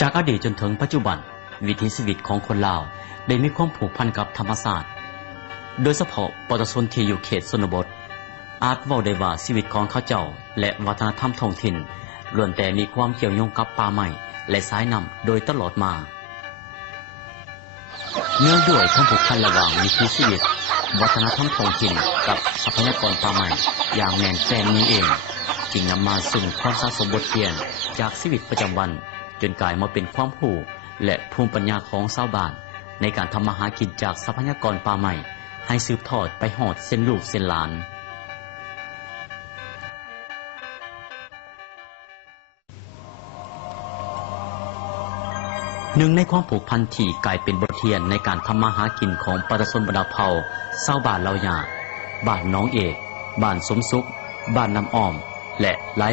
จากอดีตจนถึงปัจจุบันวิถีชีวิตของคนลาวได้มีความผูกพันกับธรรมชาติโดยเฉพาะประชาชนที่อยู่เขตชนบทอาจเว้าได้ว่าชีวิตของเขาเจ้าและวัฒนธรรมท้องถิ่นล้วนแต่มีความเกี่ยวโยงกับป่าไม้และสายน้ำโดยตลอดมาเนื่องด้วยความผูกพันระหว่างวิถีชีวิตวัฒนธรรมท้องถิ่นกับทรัพยากรป่าไม้อย่างแน่นแฟ้นนี้เองจึงนำมาซึ่งความสะสมบทเรียนจากชีวิตประจำวันจนกลายมาเป็นความรู้และภูมิปัญญาของชาวบ้านในการทำมาหากินจากทรัพยากรป่าไม้ให้สืบทอดไปหอดเส้นลูกเส้นหลานหนึ่งในความผูกพันที่กลายเป็นบทเรียนในการทำมาหากินของประชาชนบรรดาเผ่าชาวบ้านเหล่ายาบ้านน้องเอกบ้านสมสุขบ้านน้ำอ้อมและหลาย